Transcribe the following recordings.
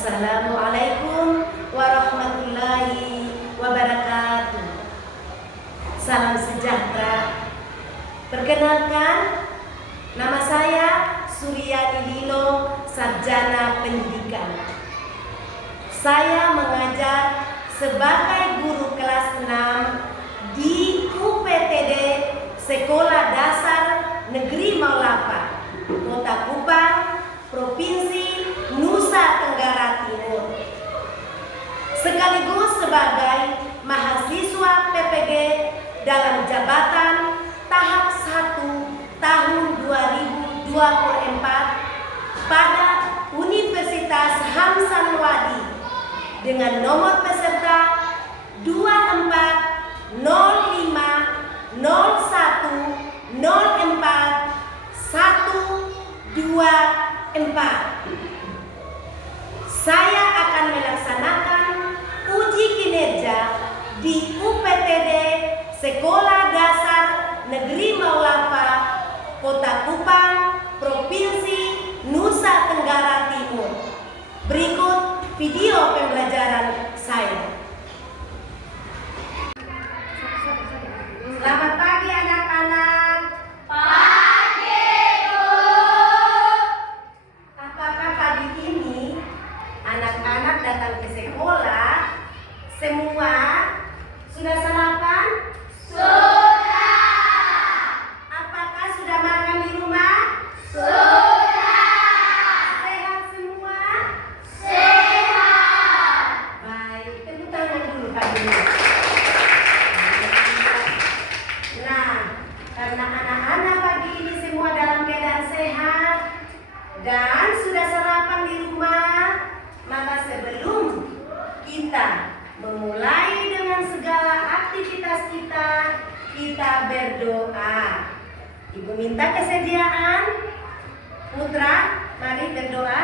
Assalamualaikum warahmatullahi wabarakatuh. Salam sejahtera. Perkenalkan, nama saya Suryani Lilo, Sarjana Pendidikan. Saya mengajar sebagai guru kelas 6 di UPTD Sekolah Dasar Negeri Maulapa, Kota Kupang, Provinsi Nusa Tenggara Timur. Sekaligus sebagai mahasiswa PPG dalam jabatan tahap 1 tahun 2024 pada Universitas Hamsanwadi dengan nomor peserta 24 05 01 04 124. Saya akan melaksanakan uji kinerja di UPTD Sekolah Dasar Negeri Maulapa, Kota Kupang, Provinsi Nusa Tenggara Timur. Berikut video pembelajaran saya. Selamat pagi anak-anak. Pagi, Bu. Apakah pagi ini anak-anak datang ke sekolah semua sudah sarapan? Sudah. Apakah sudah makan di rumah? Sudah. Sehat semua? Sehat. Baik, tepuk tangan dulu pagi ini. Nah, karena anak-anak pagi ini semua dalam keadaan sehat dan sudah sarapan di rumah, maka sebelum kita memulai dengan segala aktivitas kita berdoa. Ibu minta kesediaan. Putra, mari berdoa.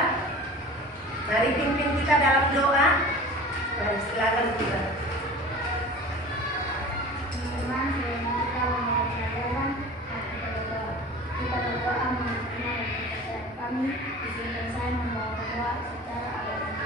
Mari pimpin kita dalam doa. Mari silakan Putra. Kita berdoa mengenai kami, izinkan saya membawa doa secara adat dan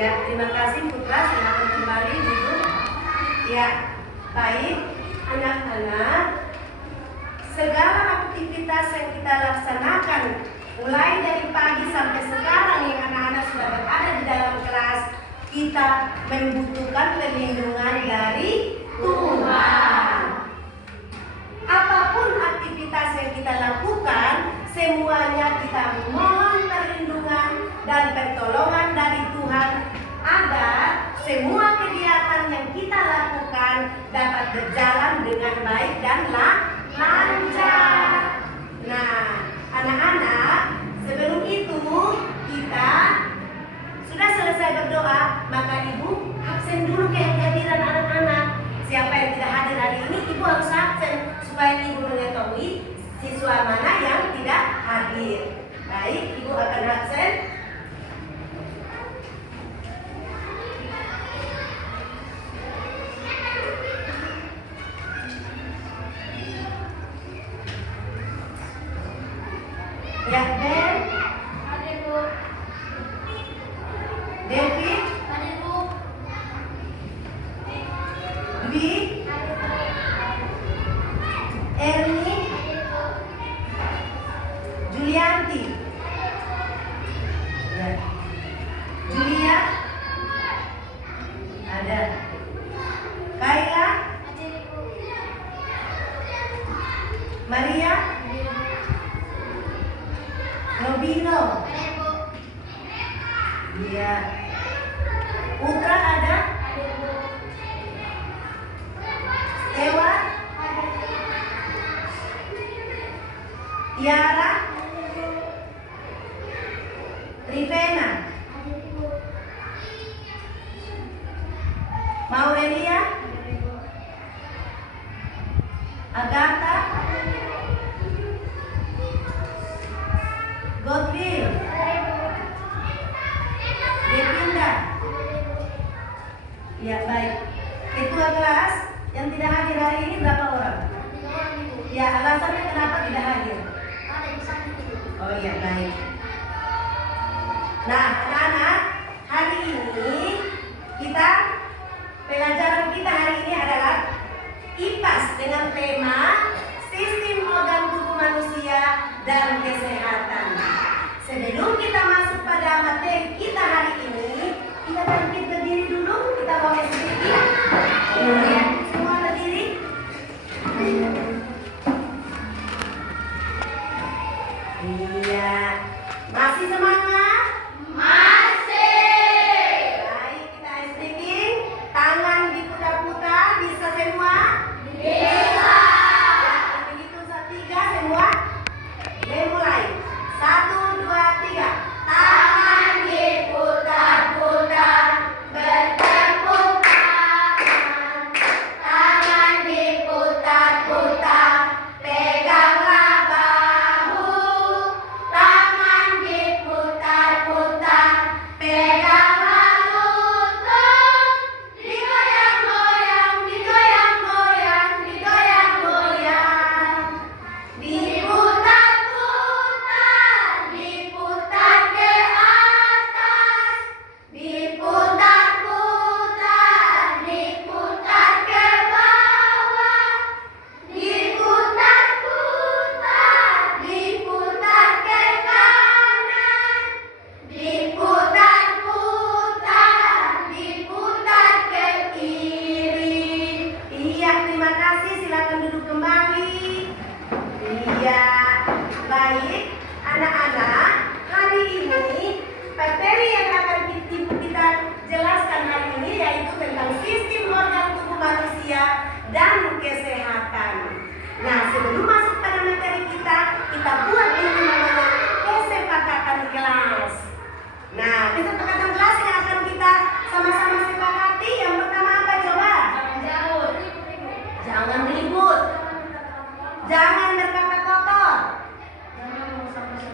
Ya, terima kasih Putra. Silakan kembali duduk. Ya, baik anak-anak. Segala aktivitas yang kita laksanakan mulai dari pagi sampai sekarang yang anak-anak sudah berada di dalam kelas, kita membutuhkan perlindungan dari Tuhan. Apapun aktivitas yang kita lakukan, semuanya kita mohon perlindungan dan pertolongan dari Tuhan agar semua kegiatan yang kita lakukan dapat berjalan dengan baik dan lancar. Nah, anak-anak, sebelum itu kita sudah selesai berdoa, maka Ibu absen dulu kehadiran anak-anak. Siapa yang tidak hadir hari ini, Ibu harus absen supaya Ibu mengetahui siswa mana yang tidak hadir. Baik, Ibu akan absen. Ya, Ben, hadir, Bu. David, Hadir, Bu. Dwi, Erni, Julianti, ya. Julia, ada. Kayla, Hadir, Bu. Maria, Robino, Hadir, Bu. iya. Putra ada? Dewa? Tiara? Rivena? Maurelia? Agatha? Godwill? Devinda? Ya baik. Ketua kelas yang tidak hadir hari ini berapa orang? Ya, alasannya kenapa tidak hadir? Oh iya baik. Nah anak-anak, hari ini pelajaran kita hari ini adalah IPAS dengan tema Sistem Organ Tubuh Manusia dan Kesehatan. Sebelum kita masuk pada materi kita hari ini, kita bangkit berdiri dulu, kita bawa sedikit. Ya, semua berdiri. Iya, masih semangat? Masih. Baik, kita stretching. Tangan diputar-putar, bisa semua? Bisa. Ya, begitu 3 semua. Mulai. 1, 2, 3. Tangan diputar-putar, bertepuk tangan. Tangan diputar-putar, peganglah bahu. Tangan diputar-putar, peganglah lutut. Digoyang-goyang, digoyang-goyang, digoyang-goyang. Diputar-putar, diputar ke atas. Diputar-putar, diputar ke bawah. Diputar-putar, diputar ke kanan. Diputar-putar, diputar ke kiri. Iya, terima kasih. Silakan duduk kembali. Iya, baik. Anak-anak, hari ini materi yang akan kita jelaskan hari ini yaitu tentang sistem organ tubuh manusia dan kesehatan. Nah, sebelum masuk pada materi kita buat dulu namanya kesepakatan kelas. Nah, kesepakatan kelas yang akan kita sama-sama sepakati. Yang pertama apa coba? Jangan ribut. Jangan berkata kotor.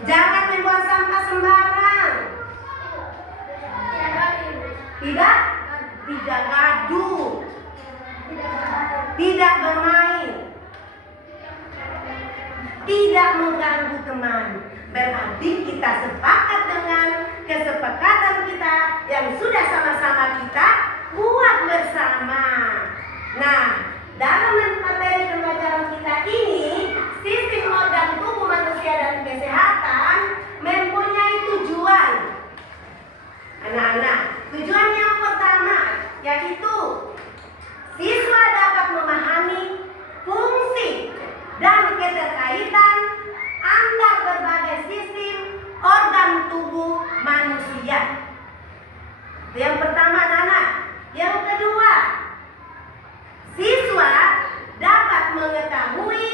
Jangan membuang sampah sembarang. Tidak gaduh. Tidak bermain. Tidak mengganggu teman. Berarti kita sepakat dengan kesepakatan kita yang sudah sama-sama kita buat bersama. Nah, dalam materi pembelajaran kita ini, sistem organ tubuh manusia dan kesehatan mempunyai tujuan. Anak-anak, tujuan yang pertama yaitu siswa dapat memahami fungsi dan keterkaitan antar berbagai sistem organ tubuh manusia. Itu yang pertama, anak-anak. Yang kedua, siswa dapat mengetahui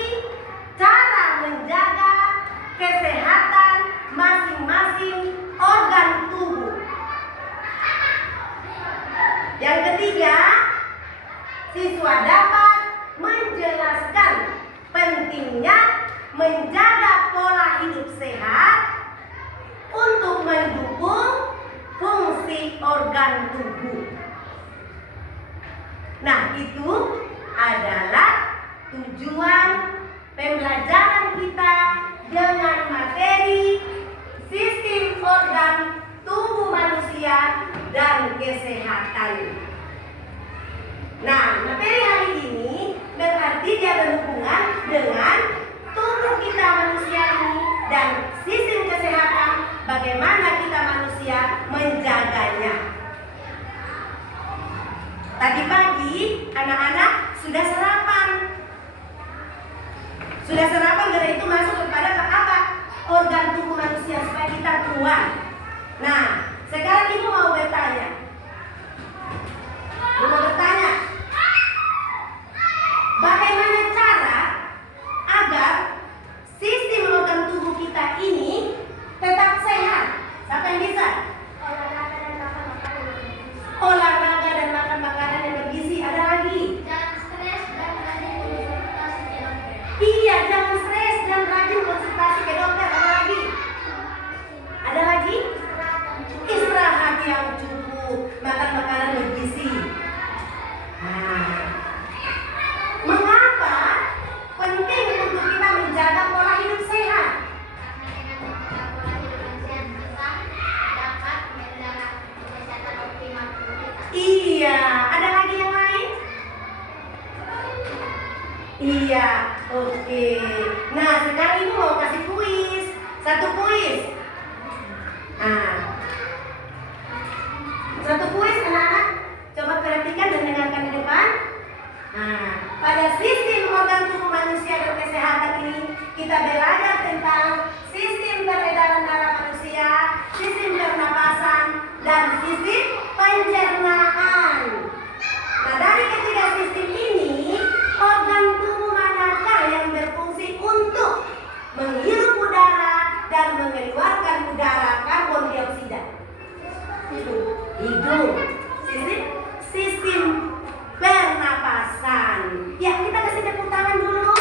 cara menjaga kesehatan masing-masing organ tubuh. Yang ketiga, siswa dapat menjelaskan pentingnya menjaga pola hidup sehat untuk mendukung fungsi organ tubuh. Nah, itu adalah tujuan pembelajaran kita dengan materi sistem organ tubuh manusia dan kesehatan. Nah, materi hari ini berarti dia berhubungan dengan tubuh kita manusia ini dan sistem kesehatan, bagaimana kita manusia menjaganya. Tadi pagi anak-anak sudah sarapan. Sudah sarapan, dari itu masuk kepada apa? Organ tubuh manusia supaya kita kuat. Nah, sekarang ibu mau bertanya. Iya, oke. Nah, sekarang ibu mau kasih kuis. Satu kuis. Nah, satu kuis anak-anak. Coba perhatikan dan dengarkan di depan. Nah, pada sistem organ tubuh manusia dan kesehatan ini kita belajar tentang sistem peredaran darah manusia, sistem pernapasan, dan sistem pencernaan. Nah, dari ketiga sistem ini, organ tubuh manakah yang berfungsi untuk menghirup udara dan mengeluarkan udara karbon dioksida? Hidung. Sistem pernapasan. Ya, kita kasih tepuk tangan dulu.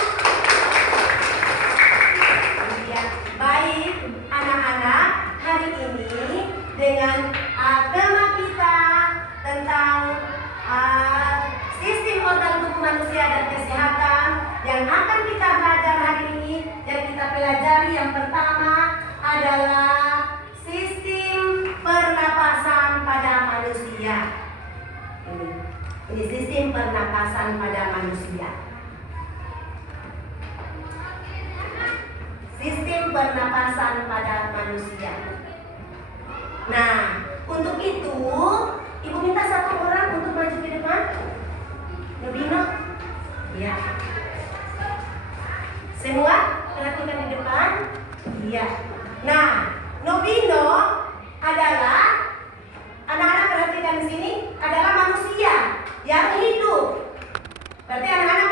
Ya, baik anak-anak, hari ini dengan tema kita tentang sistem organ tubuh manusia dan kesehatan yang akan kita belajar hari ini, yang kita pelajari yang pertama adalah sistem pernapasan pada manusia. Ini sistem pernapasan pada manusia. Sistem pernapasan pada manusia. Nah, untuk itu ibu minta satu orang untuk maju ke depan. Nobino? Iya. Semua perhatikan di depan. Iya. Nah, Nobino adalah, anak-anak perhatikan di sini, adalah manusia yang hidup. Berarti anak-anak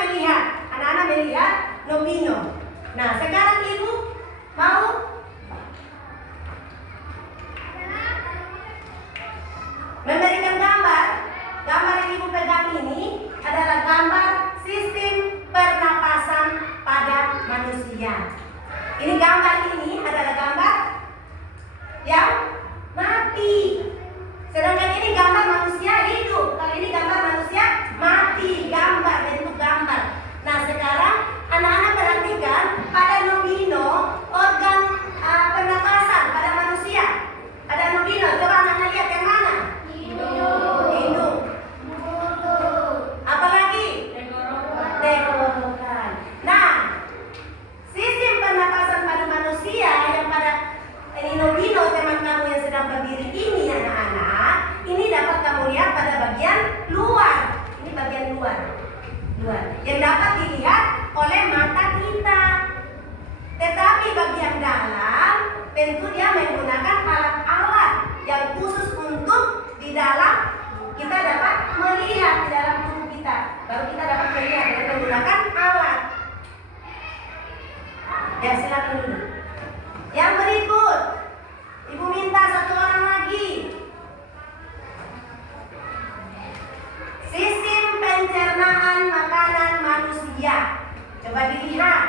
melihat Nobino. Nah, sekarang ibu mau memberikan gambar. Gambar yang ibu pegang ini adalah gambar sistem pernapasan pada manusia. Ini gambar ini adalah gambar yang mati. Sedangkan ini gambar manusia hidup. Kalau ini gambar manusia mati, gambar, bentuk gambar. Nah, sekarang anak-anak perhatikan pada Nobino organ pernapasan pada manusia. Ada Nobino, coba anak-anak lihat yang mana? Hidung. Apalagi? Tenggorokan. Nah, sistem pernapasan pada manusia yang pada ini Nobino, teman kamu yang sedang berdiri ini anak-anak, ini dapat kamu lihat pada bagian luar. Ini bagian luar. Yang dapat dilihat oleh mata kita. Tetapi bagian dalam tentu dia menggunakan alat-alat yang khusus untuk di dalam kita dapat melihat di dalam tubuh kita. Baru kita dapat melihat dengan menggunakan alat. Ya, silakan dulu. Yang berikut, ibu minta satu orang lagi. Sistem pencernaan makanan manusia. Coba dilihat.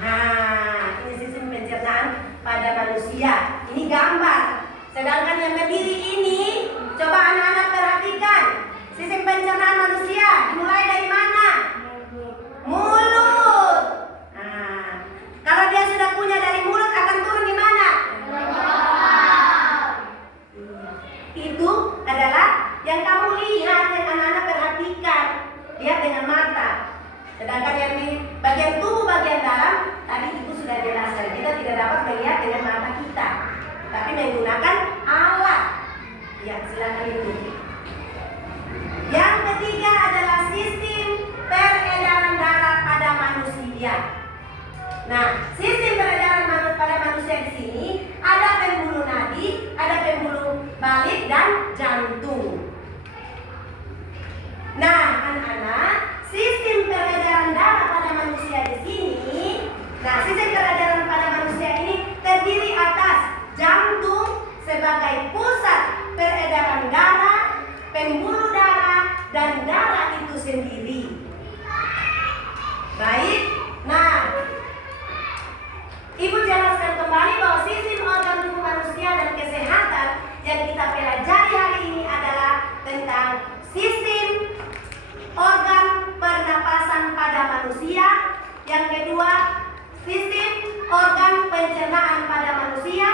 Nah, ini sistem pencernaan pada manusia. Ini gambar. Sedangkan yang berdiri ini, coba anak-anak perhatikan. Sistem pencernaan manusia dimulai dari mana? Mulut. Nah, kalau dia sudah punya dari mulut akan turun di mana? Itu adalah yang kamu lihat, yang anak-anak perhatikan. Lihat dengan mata. Sedangkan yang di bagian tubuh bagian dalam tadi ibu sudah jelaskan, kita tidak dapat melihat dengan mata kita, tapi menggunakan alat. Ya, silakan ibu. Yang ketiga adalah sistem peredaran darah pada manusia. Nah, sistem peredaran pada manusia di sini ada pembuluh nadi, ada pembuluh balik dan jantung. Nah, anak-anak, sistem peredaran darah pada manusia di sini, nah sistem peredaran pada manusia ini terdiri atas jantung sebagai pusat peredaran darah, pembuluh darah, dan darah itu sendiri. Baik, nah ibu jelaskan kembali bahwa sistem organ tubuh manusia dan kesehatan yang kita pelajari hari ini adalah tentang sistem organ pernapasan pada manusia. Yang kedua, sistem organ pencernaan pada manusia.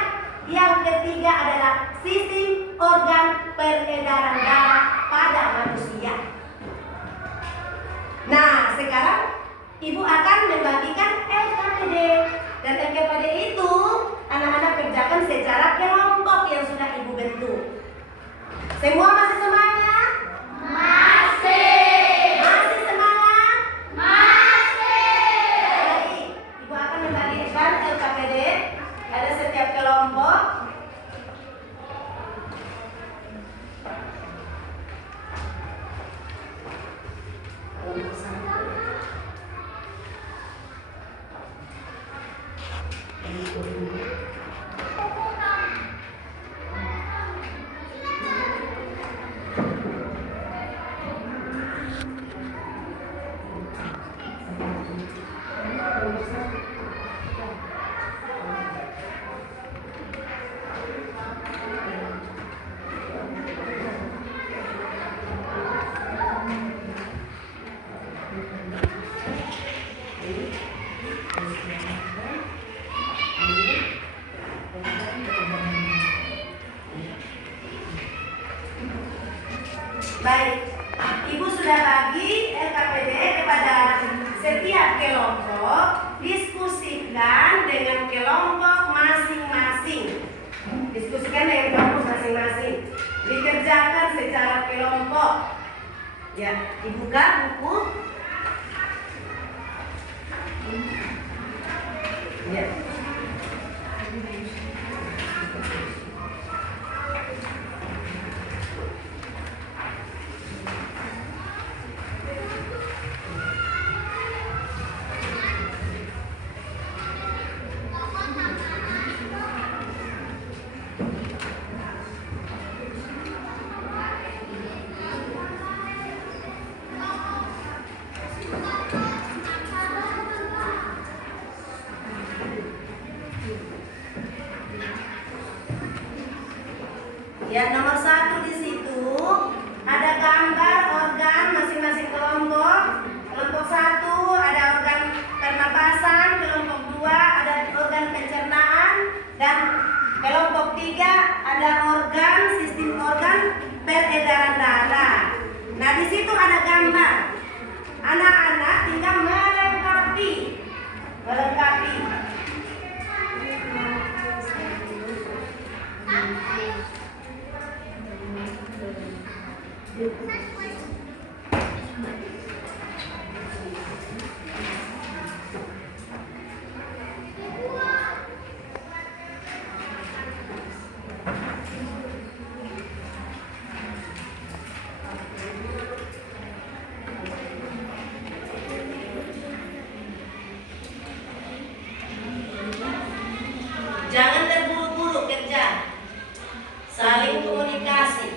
Yang ketiga adalah sistem organ peredaran darah pada manusia. Nah, sekarang Ibu akan membagikan LKPD. Dan LKPD itu anak-anak kerjakan secara kelompok yang sudah Ibu bentuk. Semua masih semangat? Masih. Masih semangat? Masih. Baik, Ibu akan membagikan LKPD pada setiap kelompok. Baik, Ibu sudah bagi LKPD kepada setiap kelompok. Diskusikan dengan kelompok masing-masing. Diskusikan dengan kelompok masing-masing. Dikerjakan secara kelompok. Ya, dibuka buku. Ya. Ya, nomor 1 di situ ada gambar organ masing-masing kelompok. Kelompok 1 ada organ pernapasan, kelompok 2 ada organ pencernaan, dan kelompok 3 ada organ sistem organ peredaran darah. Nah, di situ ada gambar. Anak-anak tinggal melengkapi. Jangan terburu-buru kerja. Saling komunikasi.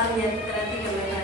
soalnya berarti kamera.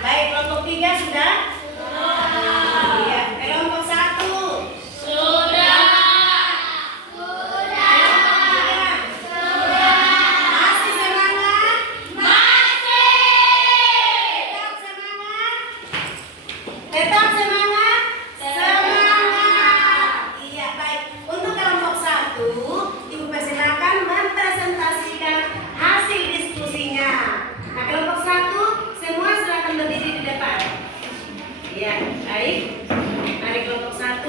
Baik, kelompok 3 sudah? Iya, kelompok 1. Masih semangat? Tetap semangat? Semangat. Iya, baik. Untuk kelompok 1, Ibu persilakan mempresentasikan hasil diskusinya. Nah, kelompok 1 semua silakan berdiri di depan. Iya, baik. Mari kelompok 1.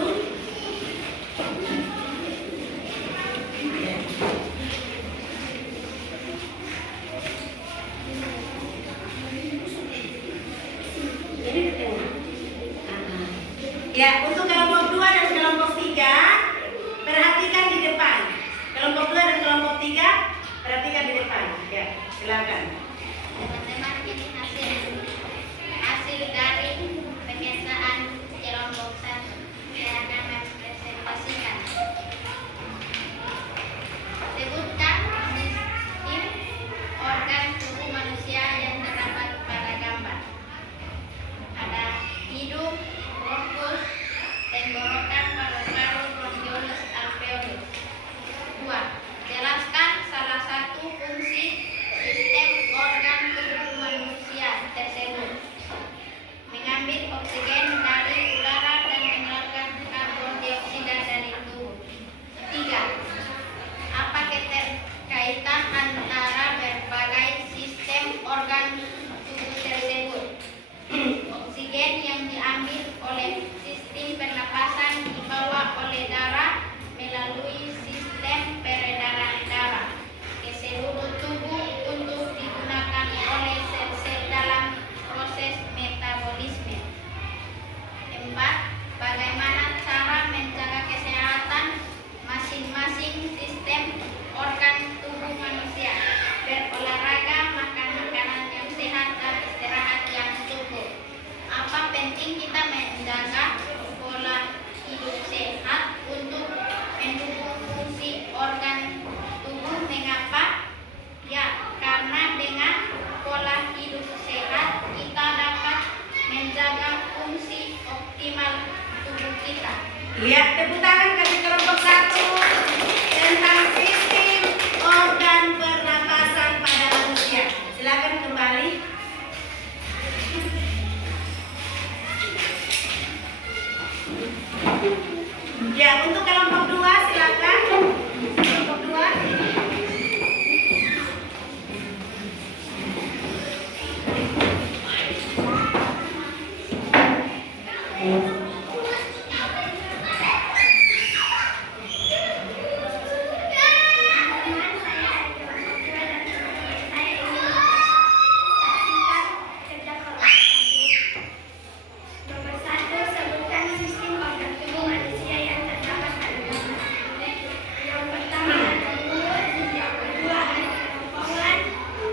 Iya. Ini di tengah. Ya, untuk kelompok 2 dan kelompok 3 perhatikan di depan. Kelompok 2 dan kelompok 3 perhatikan di depan. Ya, silakan. Teman-teman, ini hasil dari pembiasaan kelompok 1. Saya akan mempresentasikan. Sebutkan sistem organ tubuh manusia yang terdapat pada gambar. Ada hidung, bronkus, tenggorokan, paru-paru, bronkiolus, alveolus. 2. Jelaskan salah satu fungsi sistem organ tubuh manusia tersebut. Mengambil oksigen dari udara dan mengeluarkan karbon dioksida dari tubuh. 3. Apa keterkaitan antara berbagai sistem organ tubuh tersebut? Oksigen yang diambil oleh sistem pernapasan dibawa oleh darah melalui sistem peredaran darah ke seluruh tubuh untuk digunakan oleh sel-sel dalam proses metabolisme. 4. Bagaimana cara menjaga kesehatan masing-masing sistem organ tubuh manusia? Berolahraga, makan makanan yang sehat, dan istirahat yang cukup. Apa penting kita menjaga pola hidup sehat untuk mendukung fungsi organ tubuh? Mengapa? Ya, karena dengan pola hidup sehat kita dapat menjaga fungsi optimal tubuh kita. Iya, tepuk tangan kasih kelompok 1 tentang sistem organ pernapasan pada manusia. Silakan kembali. Ya, untuk kelompok 2 silakan. Kelompok 2. Nomor 1, sebutkan sistem organ tubuh manusia yang terdapat pada gambar. Yang pertama ada mulut, yang kedua ada kerongkongan,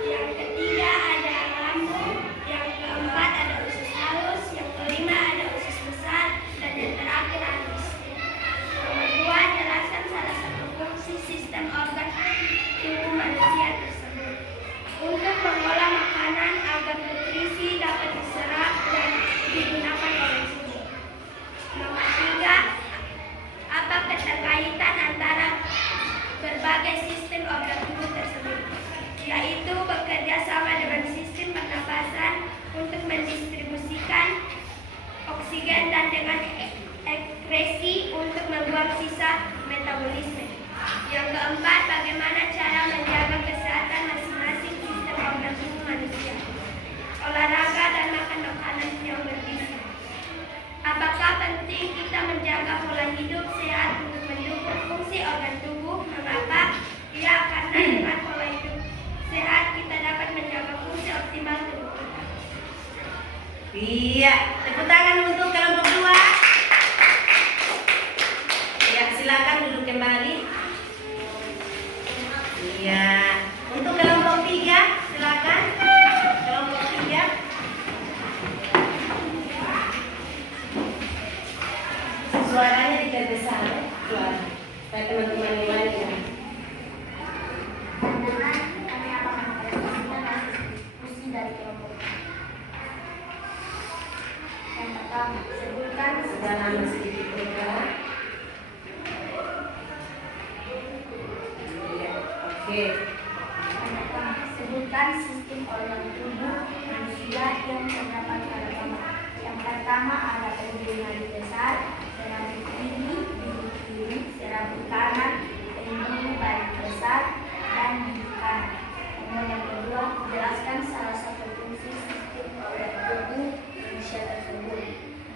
yang ketiga ada lambung, yang keempat ada usus halus, yang kelima ada usus besar, dan yang terakhir anus. Nomor 2, jelaskan salah satu fungsi sistem organ tubuh manusia tersebut. Untuk mengolah makanan agar nutrisi dapat diserap dan digunakan oleh tubuh. Nomor 3, apa keterkaitan antara berbagai sistem organ tubuh tersebut? Yaitu bekerja sama dengan sistem pernapasan untuk mendistribusikan oksigen dan dengan ekskresi untuk membuang sisa metabolisme. Yang keempat, bagaimana cara menjaga kesehatan masing-masing sistem organ tubuh manusia? Olahraga dan makan makanan yang bergizi. Apakah penting kita menjaga pola hidup sehat untuk mendukung fungsi organ tubuh? Mengapa? Ya, karena dengan pola hidup sehat kita dapat menjaga fungsi optimal tubuh kita. Iya, tepuk tangan untuk kelompok 2. Ya, silakan duduk kembali. Iya, untuk kelompok 3 silakan. Kelompok 3. Suaranya diperbesar, suara. Supaya teman-teman yang lain ya. Teman-teman, kami akan mempresentasikan hasil diskusi dari kelompok. lama sedikit bergerak. Ya, oke. Sebutkan sistem organ tubuh manusia yang terdapat pada kamar. Yang pertama ada pembuluh nadi besar, serabut kiri, bibir kiri, serabut kanan, pembuluh badan besar, dan bibir kanan. Kemudian yang kedua, jelaskan salah satu fungsi sistem organ tubuh manusia tersebut.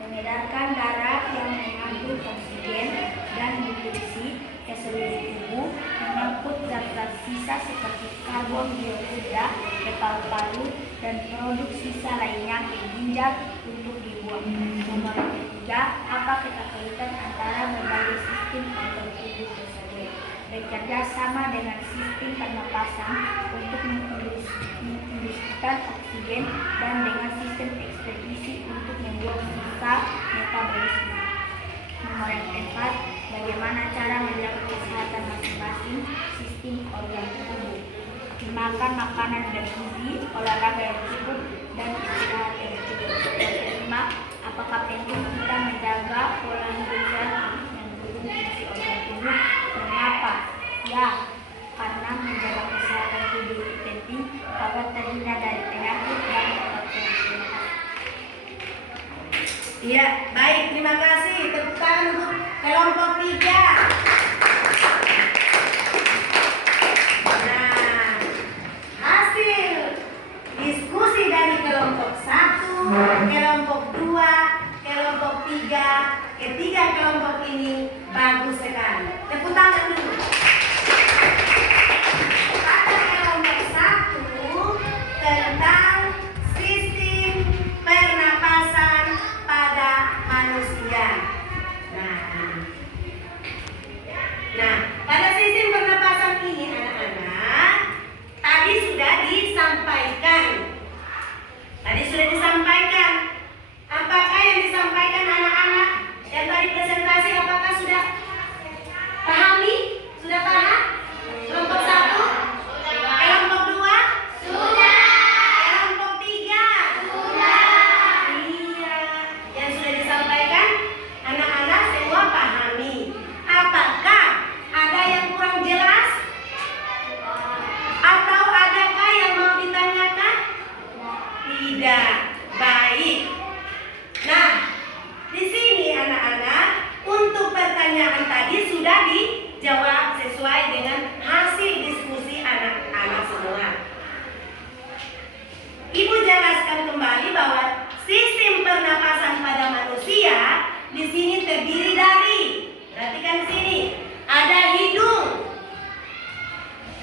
Mengedarkan darah yang mengandung oksigen dan nutrisi ke seluruh tubuh, mengangkut zat-zat sisa seperti karbon dioksida ke paru-paru dan produk sisa lainnya ke ginjal untuk dibuang. Nomor ketiga, apa keterkaitan antara berbagai sistem organ tubuh tersebut? Bekerja sama dengan sistem pernapasan untuk mengindustri oksigen dan dengan sistem ekspedisi untuk membuang sisa metabolisme. Nomor yang keempat, bagaimana cara menjaga kesehatan masing-masing sistem organ tubuh? Makan makanan bergizi, olahraga yang cukup, dan istirahat yang cukup. Yang kelima, apakah penting kita menjaga pola hidup sehat untuk mendukung fungsi organ tubuh? Mengapa? Ya, karena menjaga kesehatan tubuh itu penting agar terhindar dari penyakit dan obat-obatan. Iya, baik, terima kasih. Tepuk tangan untuk kelompok 3. Nah, hasil diskusi dari kelompok 1, kelompok 2, kelompok 3, ketiga kelompok ini bagus sekali. Tepuk tangan dulu. Pada kelompok 1 tentang sistem pernapasan pada manusia. Nah, pada sistem pernapasan ini anak-anak tadi sudah disampaikan. Apakah yang disampaikan anak-anak yang tadi presentasi apakah sudah pahami? Sudah paham? Kelompok 1? Kelompok 2? Sudah. Kelompok 3? Sudah. Iya, yang sudah disampaikan anak-anak semua pahami. Apakah ada yang kurang jelas? Atau adakah yang mau ditanyakan? Tidak. Baik. Nah, di sini anak-anak untuk pertanyaan tadi sudah dijawab sesuai dengan hasil diskusi anak-anak semua. Ibu jelaskan kembali bahwa sistem pernapasan pada manusia di sini terdiri dari, perhatikan di sini, ada hidung.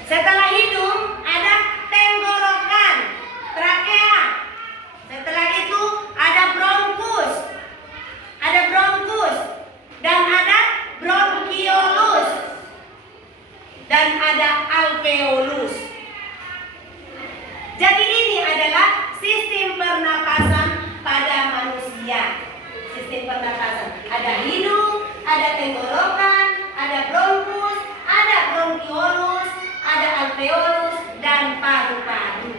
Setelah hidung ada tenggorokan, trakea. Setelah itu ada bronkus, dan ada bronkiolus, dan ada alveolus. Jadi ini adalah sistem pernapasan pada manusia. Sistem pernapasan ada hidung, ada tenggorokan, ada bronkus, ada bronkiolus, ada alveolus, dan paru-paru.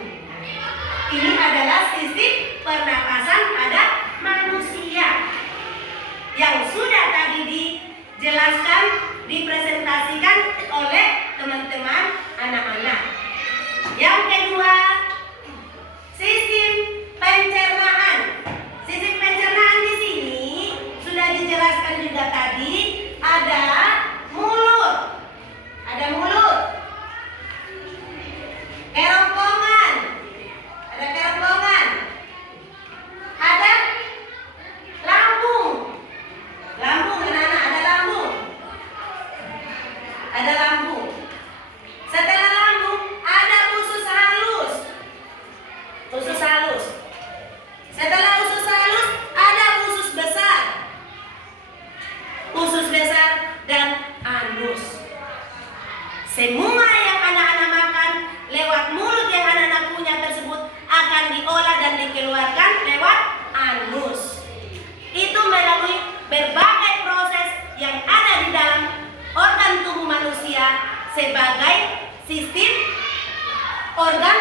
Ini adalah sistem pernapasan pada manusia yang sudah tadi dijelaskan, dipresentasikan oleh teman-teman anak-anak. Yang kedua, sistem pencernaan. Sistem pencernaan di sini sudah dijelaskan juga tadi, ada mulut, kerongkongan, ada lambung, anak-anak, ada lambung. Setelah lambung ada usus halus. Setelah usus halus ada usus besar dan anus. Semua yang anak-anak makan lewat mulut yang anak-anak punya tersebut akan diolah dan dikeluarkan lewat anus. Itu melalui berbagai proses yang ada di dalam organ tubuh manusia sebagai sistem organ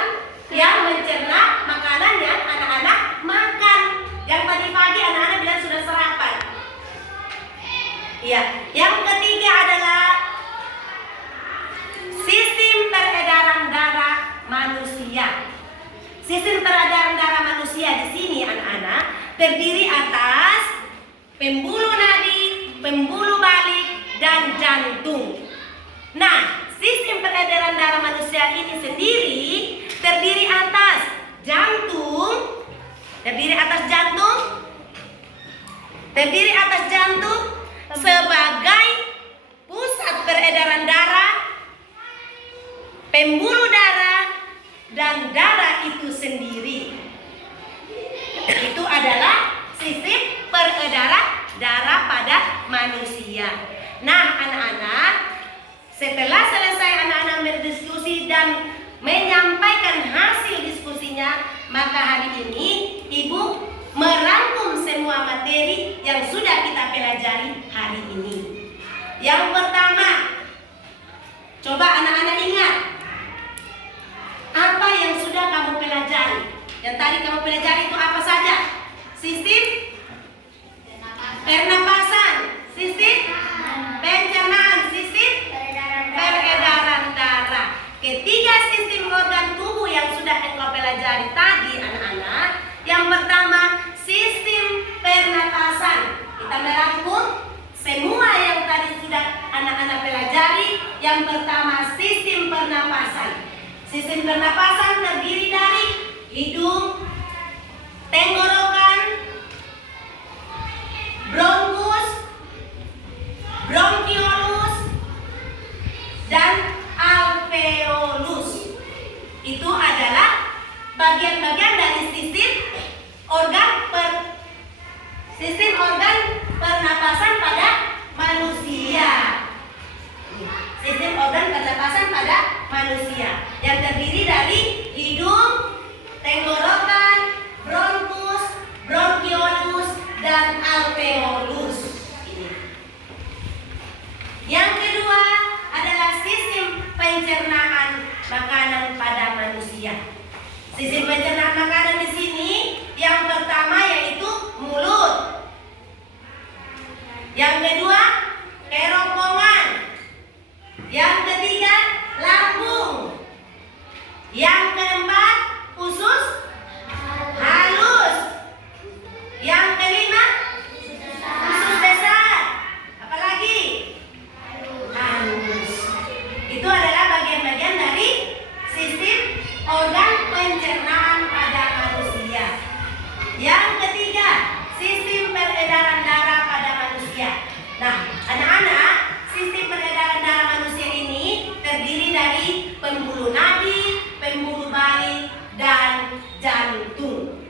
yang mencerna makanan yang anak-anak makan. Yang tadi pagi anak-anak bilang sudah sarapan. Iya, yang ketiga adalah sistem peredaran darah manusia. Sistem peredaran darah manusia di sini anak-anak terdiri atas pembuluh nadi, pembuluh balik, dan jantung. Nah, sistem peredaran darah manusia ini sendiri terdiri atas jantung, sebagai pusat peredaran darah, pembuluh darah, dan darah itu sendiri. Itu adalah sistem peredaran darah pada manusia. Nah, anak-anak, setelah selesai anak-anak berdiskusi dan menyampaikan hasil diskusinya, maka hari ini Ibu merangkum semua materi yang sudah kita pelajari hari ini. Yang pertama, coba anak-anak ingat apa yang sudah kamu pelajari. Yang tadi kamu pelajari itu apa saja? Sistem pernapasan, sistem pencernaan, sistem peredaran darah. Ketiga sistem organ tubuh yang sudah engkau pelajari tadi anak-anak. Yang pertama sistem pernapasan. Kita merangkum semua yang tadi sudah anak-anak pelajari. Yang pertama sistem pernapasan. Sistem pernapasan terdiri dari hidung, tenggorokan, bronkus, bronkiolus, dan alveolus. Itu adalah bagian-bagian dari sistem organ pernapasan pada manusia. Sistem organ pernapasan pada manusia yang terdiri dari hidung, tenggorokan, bronkus, bronkiolus, dan alveolus. Yang kedua adalah sistem pencernaan makanan pada manusia. Sistem pencernaan makanan di sini yang pertama yaitu mulut. Yang kedua kerongkongan. Yang ketiga lambung. Yang keempat usus halus. Yang kelima usus besar. Apalagi halus. Itu adalah bagian-bagian dari sistem organ pencernaan pada manusia. Yang ketiga, sistem peredaran darah pada manusia. Nah, anak-anak, sistem peredaran darah manusia ini terdiri dari pembuluh nadi, pembuluh balik, dan jantung.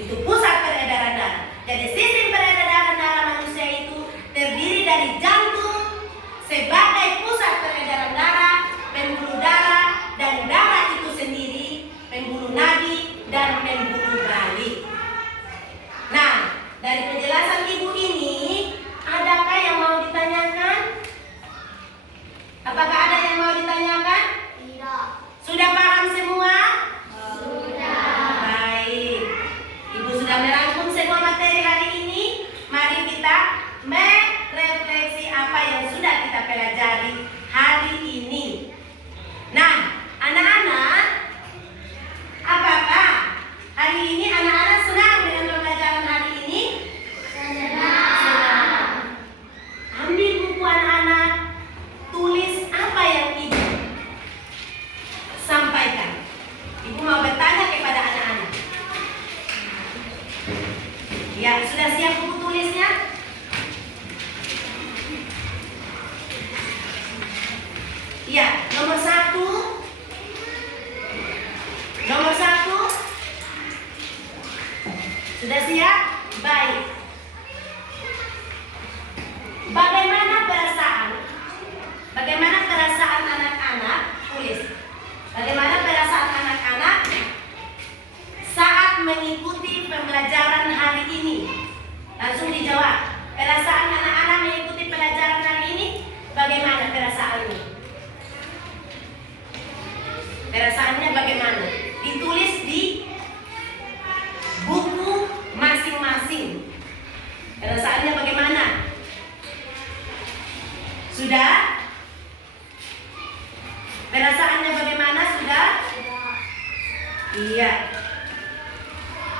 Itu pusat peredaran darah. Jadi sistem peredaran darah manusia itu terdiri dari jantung sebagai pusat peredaran darah, pembuluh darah, dan darah itu sendiri, pembuluh nadi, dan pembuluh balik. Nah, dari penjelasan Ibu ini, adakah yang mau ditanyakan? Apakah ada yang mau ditanyakan? Tidak. Sudah paham semua? Sudah. Baik. Ibu sudah merangkum semua materi hari ini. Mari kita merefleksi apa yang sudah kita pelajari hari ini. Nah, anak-anak, apakah hari ini anak-anak senang dengan pembelajaran hari ini? Senang. Ambil buku anak-anak, tulis apa yang Ibu sampaikan. Ibu mau bertanya kepada anak-anak. Ya, sudah siap buku tulisnya? Ya, nomor satu. Sudah siap? Baik. Bagaimana perasaan anak-anak? Tulis. Bagaimana perasaan anak-anak saat mengikuti pembelajaran hari ini? Langsung dijawab. Perasaan anak-anak mengikuti pelajaran hari ini, bagaimana perasaannya? Perasaannya bagaimana? Ditulis di buku masing-masing. Perasaannya bagaimana? Iya.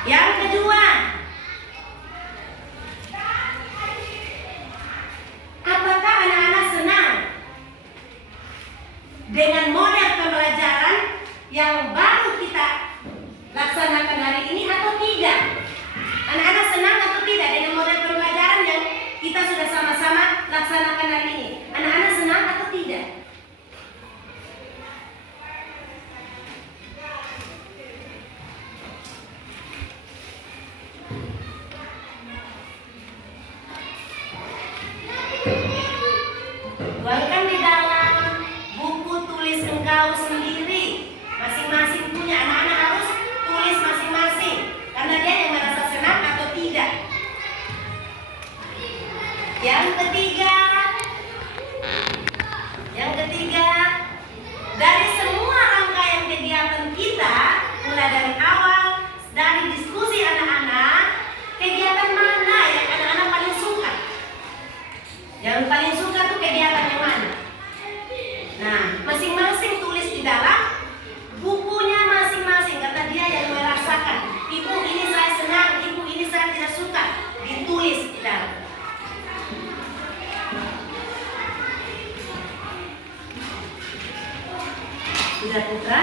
Yang kedua, apakah anak-anak senang dengan model pembelajaran yang baru kita laksanakan hari ini atau tidak? Anak-anak senang atau tidak dengan model pembelajaran yang kita sudah sama-sama laksanakan hari ini? Anak-anak senang atau tidak? Tuangkan di dalam buku tulis engkau sendiri. Masing-masing punya. Anak-anak harus tulis masing-masing, karena dia yang merasa senang atau tidak. Yang ketiga, dari semua rangkaian kegiatan kita, mulai dari awal, dari diskusi anak-anak, kegiatan mana yang anak-anak paling suka? Yang paling suka tuh kegiatan yang mana? Nah, masing-masing tulis di dalam bukunya masing-masing, karena dia yang merasakan. Ibu, ini saya senang, ibu, ini saya tidak suka. Ditulis di dalam. Sudah, Putra?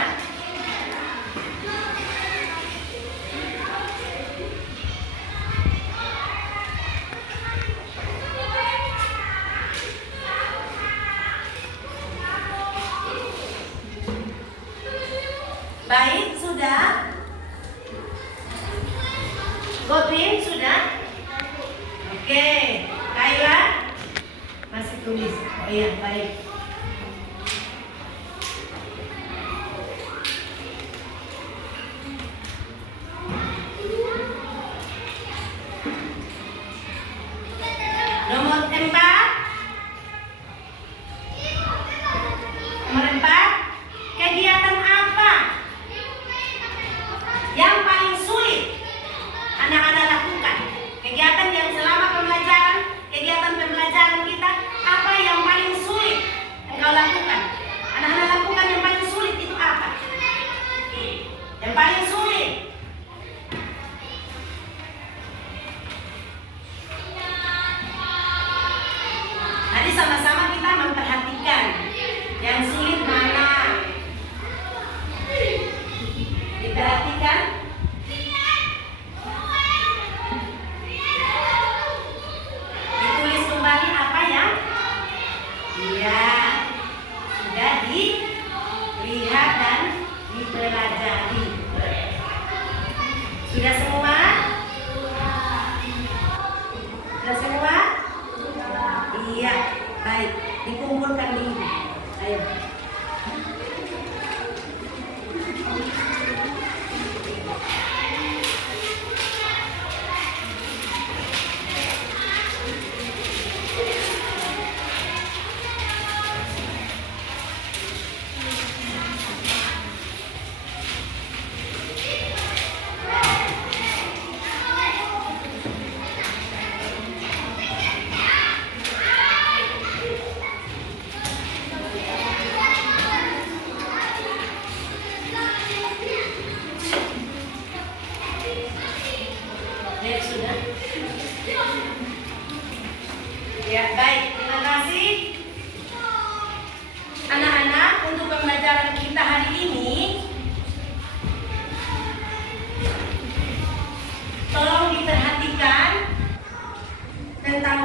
Baik, sudah. Godwin, sudah? Oke. Kayla? Masih tulis. Oh iya, baik. Nomor 4. Kegiatan apa yang paling sulit anak-anak lakukan? Kegiatan yang selama kegiatan pembelajaran kita, apa yang paling sulit engkau lakukan? Anak-anak lakukan yang paling sulit itu apa? Yang paling sulit. Nanti sama-sama kita memperhatikan yang sulit mana. Diperhatikan. Ditulis kembali apa yang sudah dilihat dan dipelajari. Sudah semua? Sudah semua? Iya, baik. Dikumpulkan dulu. Ayo. Sudah? Ya, baik. Terima kasih anak-anak untuk pembelajaran kita hari ini. Tolong diperhatikan tentang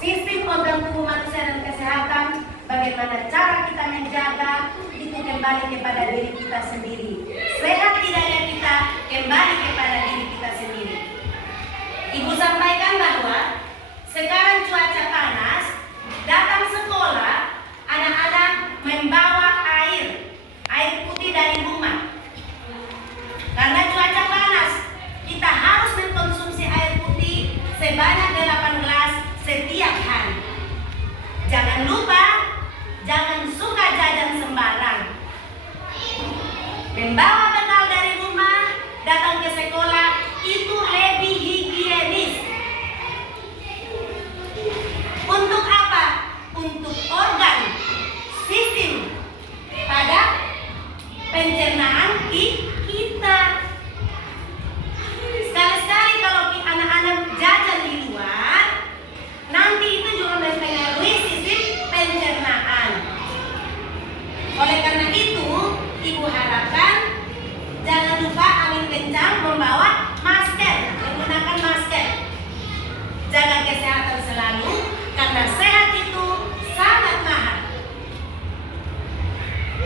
sistem organ tubuh manusia dan kesehatan, bagaimana cara kita menjaga itu kembali kepada diri kita sendiri. Sehat tidaknya kita kembali kepada diri kita sendiri. Ibu sampaikan bahwa sekarang cuaca panas, datang sekolah, anak-anak membawa air putih dari rumah. Karena cuaca panas, kita harus mengkonsumsi air putih sebanyak 8 gelas setiap hari. Jangan lupa, jangan suka jajan sembarang. Membawa bekal dari rumah, datang ke sekolah, itu lebih higienis. Untuk apa? Untuk organ, sistem pada pencernaan kita.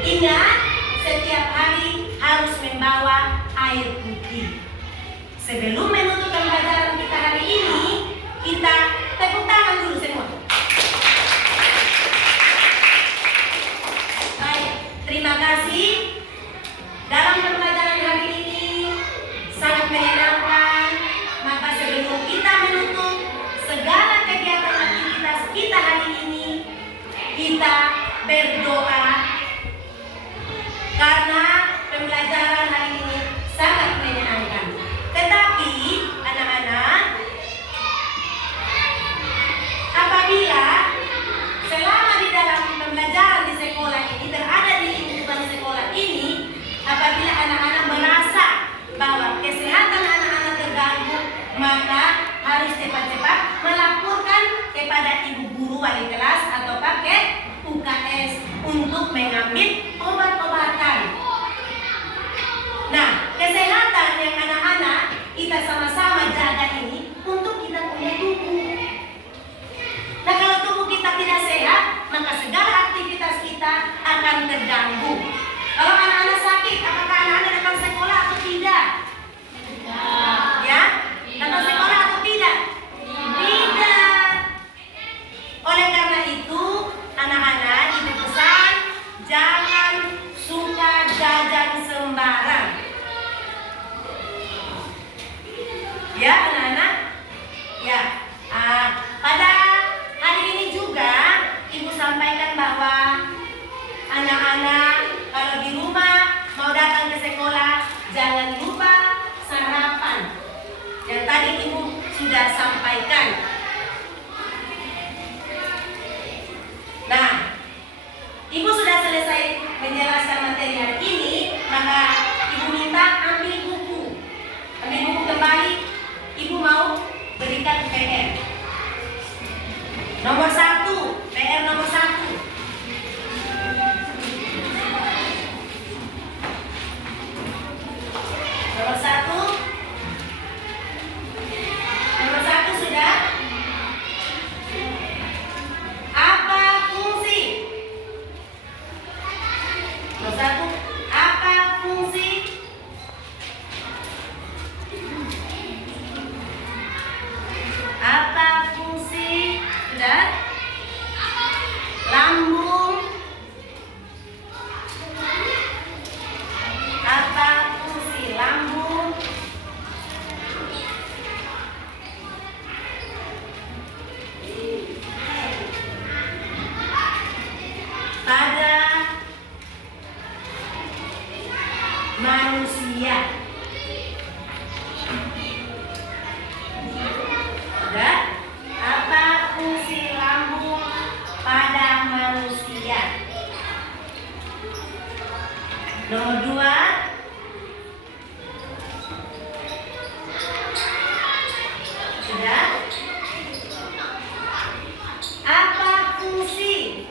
Ingat, setiap hari harus membawa air putih. Sebelum menutup pembelajaran kita hari ini, kita tepuk tangan dulu semua. Baik, terima kasih. Dalam pembelajaran hari ini sangat menyenangkan. Maka sebelum kita menutup segala kegiatan aktivitas kita hari ini, kita berdoa karena pembelajaran hari ini sangat menyenangkan. Tetapi anak-anak, apabila selama di dalam pembelajaran di sekolah ini, berada di lingkungan sekolah ini, apabila anak-anak merasa bahwa kesehatan anak-anak terganggu, maka harus cepat-cepat melaporkan kepada ibu guru wali kelas atau pakai UKS untuk mengambil obat-obatan. Nah, kesehatan yang anak-anak kita sama-sama jaga ini untuk kita punya tubuh. Nah, kalau tubuh kita tidak sehat, maka segala aktivitas kita akan terganggu. Kalau anak-anak sakit, apakah anak-anak datang sekolah atau tidak? Ya, datang sekolah atau tidak? Tidak. Oleh karena itu, anak-anak ibu pesan, jangan suka jajan sembarang. Ya anak-anak. Ya. Pada hari ini juga ibu sampaikan bahwa anak-anak kalau di rumah mau datang ke sekolah, jangan lupa sarapan. Yang tadi ibu sudah sampaikan. Nah, ibu sudah selesai menjelaskan materi hari ini, maka ibu minta ambil buku. Ambil buku kembali, ibu mau berikan PR. Nomor 1, PR nomor 1. Nomor 1. Nomor 1 sudah. Apa fungsi? Nomor 1. Apa fungsi? Apa fungsi? Sudah? Lambung. Apa fungsi lambung? Pada manusia. Sudah? Apa fungsi lambung pada manusia? Nomor 2. Sudah? Apa fungsi?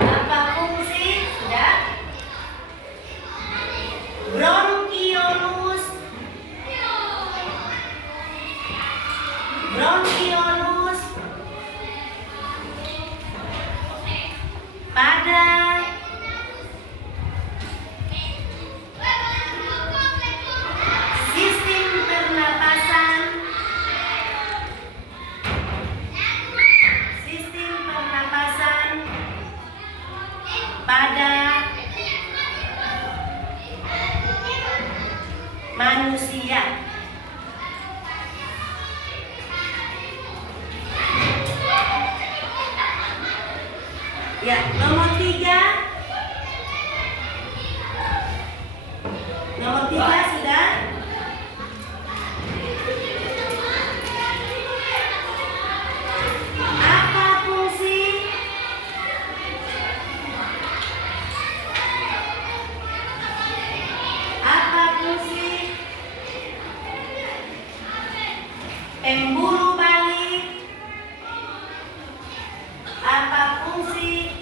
Apa fungsi? Sudah? Bronkiolus. Bronkiolus pada sistem pernapasan. Sistem pernapasan pada manusia. Ya, nomor 3. Nomor 3 sudah. Apa fungsi? Apa fungsi? Pembuluh balik. Apa fungsi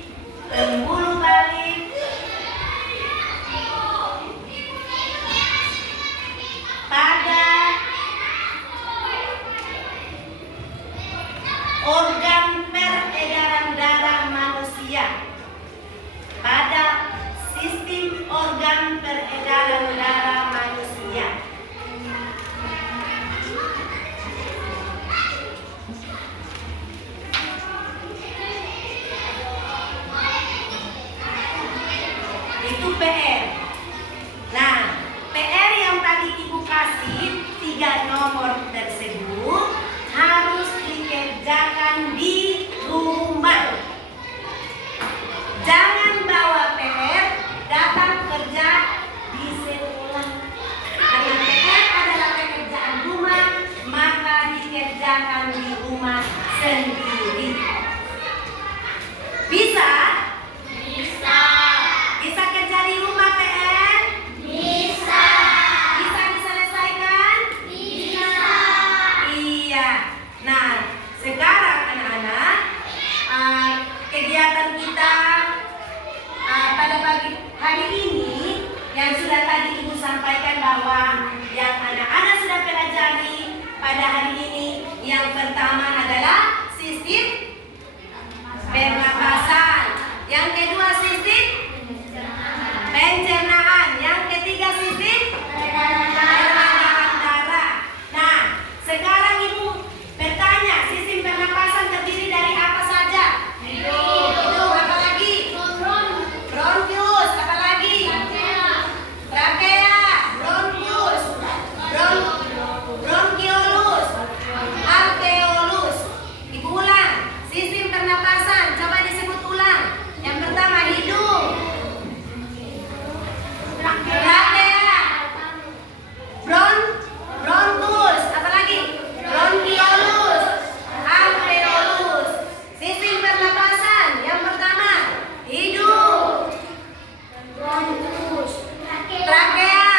pembuluh balik? Pada organ peredaran darah dan peredaran darah manusia. Itu PR. Nah, PR yang tadi Ibu kasih 3 nomor tersebut harus dikerjakan di rumah. Jangan bawa PR datang kerja di sekolah. Karena PR adalah pekerjaan rumah, maka dikerjakan di rumah sendiri. Bisa? Bisa. Bisa kerja di rumah PR? Bisa. Bisa diselesaikan? Bisa. Iya. Nah, sekarang anak-anak, kegiatan kita pada pagi hari ini yang sudah tadi Ibu sampaikan bahwa yang anak-anak sudah pelajari pada hari ini yang pertama adalah sistem pernapasan, yang kedua sistem pencernaan, yang ketiga sistem peredaran darah. Nah, sekarang Ibu bertanya, sistem pernapasan terdiri dari apa saja? Hidung, apa lagi? Bronkius, apa lagi? Trakea, bronkius, bronkiolus, alveolus. Ibu ulang, sistem pernapasan, coba disebut ulang. Yang pertama hidung, trakea, bronkus, apa lagi? Bronkiolus, alveolus. Sistem pernapasan yang pertama hidung, trakea,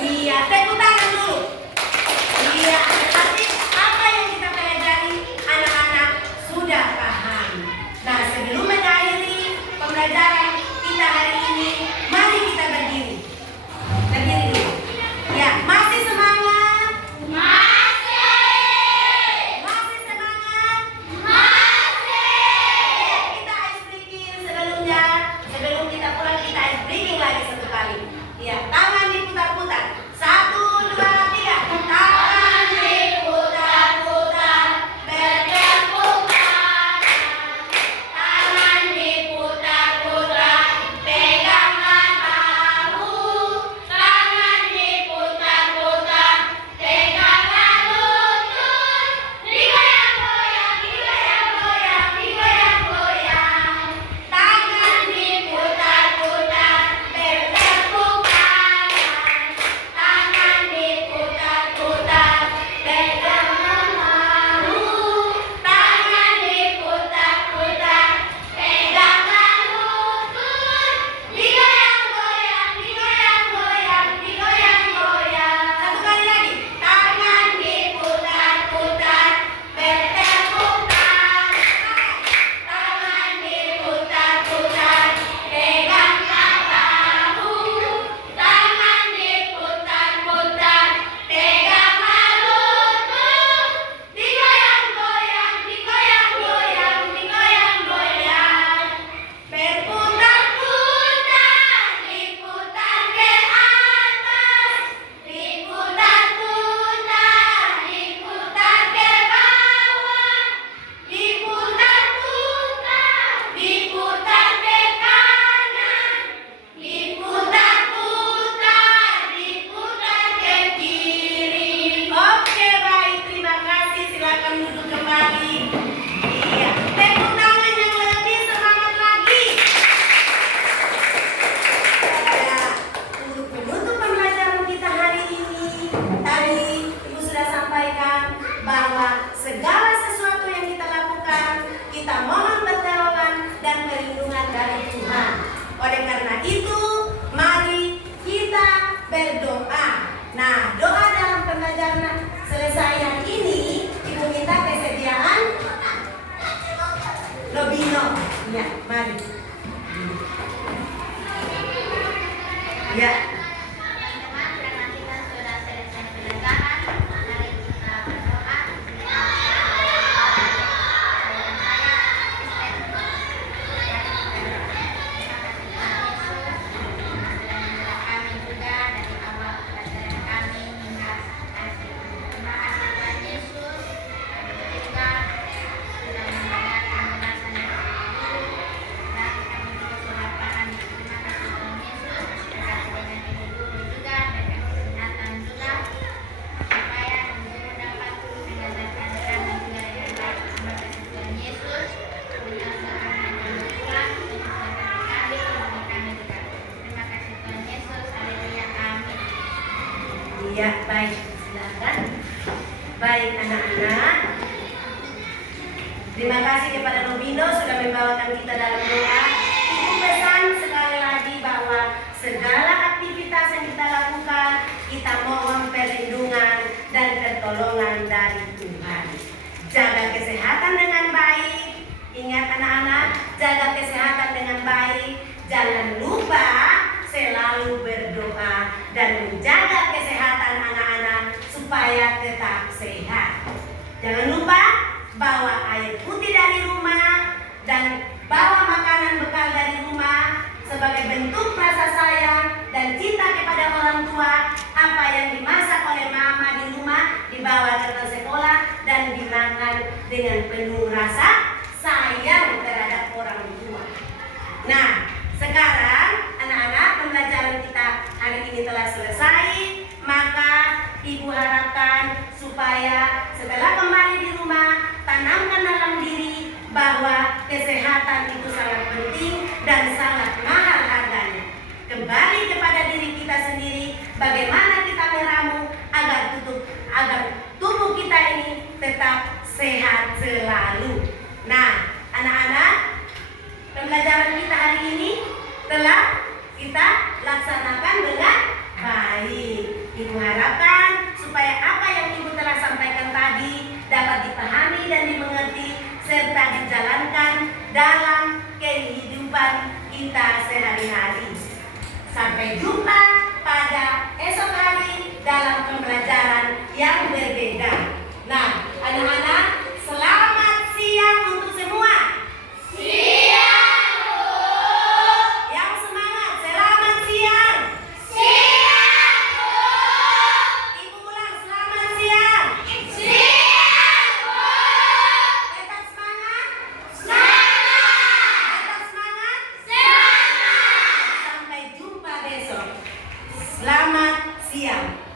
iya, tepuk tangan dulu. Iya, tapi apa yang kita pelajari anak-anak sudah paham. Nah, sebelum mengakhiri pembelajaran kita hari ini, mari kita berdiri. Berdiri dulu. Ya, masih semangat? Masih semangat? Kita ice breaking sebelumnya. Sebelum kita pulang kita ice breaking lagi satu kali. Ya, tangan diputar-putar. 1, 2, 3. Tangan diputar-putar, bertepuk tangan. Tangan diputar-putar, peganglah bahu. Tangan diputar-putar, peganglah lutut. Digoyang-goyang, digoyang-goyang, digoyang-goyang. Tangan diputar-putar, bertepuk tangan. Tangan diputar-putar, peganglah bahu. Tangan diputar-putar, peganglah lutut. Digoyang-goyang, digoyang-goyang, digoyang-goyang. Satu kali lagi. Tangan diputar-putar, bertepuk tangan. Tangan diputar-putar, peganglah bahu. Tangan diputar-putar, peganglah lutut. Digoyang-goyang, digoyang-goyang, digoyang-goyang. Berputar-putar, diputar ke atas. Diputar-putar, diputar ke bawah. Diputar-putar, diputar ke kanan. Diputar-putar, diputar ke kiri. Oke, baik, terima kasih. Silakan duduk kembali. Iya, tepuk tangan yang lebih semangat lagi. Ya, untuk menutup pembelajaran kita hari ini, tadi Ibu sudah sampaikan bahwa segala sesuatu yang kita lakukan, kita mohon pertolongan dan perlindungan dari Tuhan. Oleh karena itu, mari kita berdoa. Nah, doa dalam pembelajaran selesai hari ini, Ibu minta kesediaan Lobino. Ya, mari. Ya. Teman-teman, karena kita sudah selesai pelajaran, mari kita berdoa. Saya Baik anak-anak, terima kasih kepada Robino sudah membawakan kita dalam doa. Ibu pesan sekali lagi bahwa segala aktivitas yang kita lakukan, kita mohon perlindungan dan pertolongan dari Tuhan. Jaga kesehatan dengan baik. Ingat anak-anak, jaga kesehatan dengan baik. Jangan lupa selalu berdoa dan menjaga kesehatan anak-anak supaya tetap sehat. Jangan lupa bawa air putih dari rumah dan bawa makanan bekal dari rumah sebagai bentuk rasa sayang dan cinta kepada orang tua. Apa yang dimasak oleh mama di rumah dibawa ke sekolah dan dimakan dengan penuh rasa sayang terhadap orang tua. Nah, sekarang anak-anak, pembelajaran kita hari ini telah selesai. Maka ibu harapkan supaya setelah kembali di rumah, tanamkan dalam diri bahwa kesehatan itu sangat penting dan sangat mahal harganya. Kembali kepada diri kita sendiri, bagaimana kita meramu agar tubuh kita ini tetap sehat selalu. Nah, anak-anak, pembelajaran kita hari ini telah kita laksanakan dengan baik. Ibu harapkan supaya apa yang ibu telah sampaikan tadi dapat dipahami dan dimengerti serta dijalankan dalam kehidupan kita sehari-hari. Sampai jumpa pada esok hari dalam pembelajaran yang berbeda. Nah, anak-anak, selamat siang untuk semua. Siang, Bu. Yang semangat, selamat siang. Siang, Bu. Ibu ulang, selamat siang. Siang, Bu. Tetap semangat. Semangat. Tetap semangat. Semangat. Sampai jumpa besok. Selamat siang.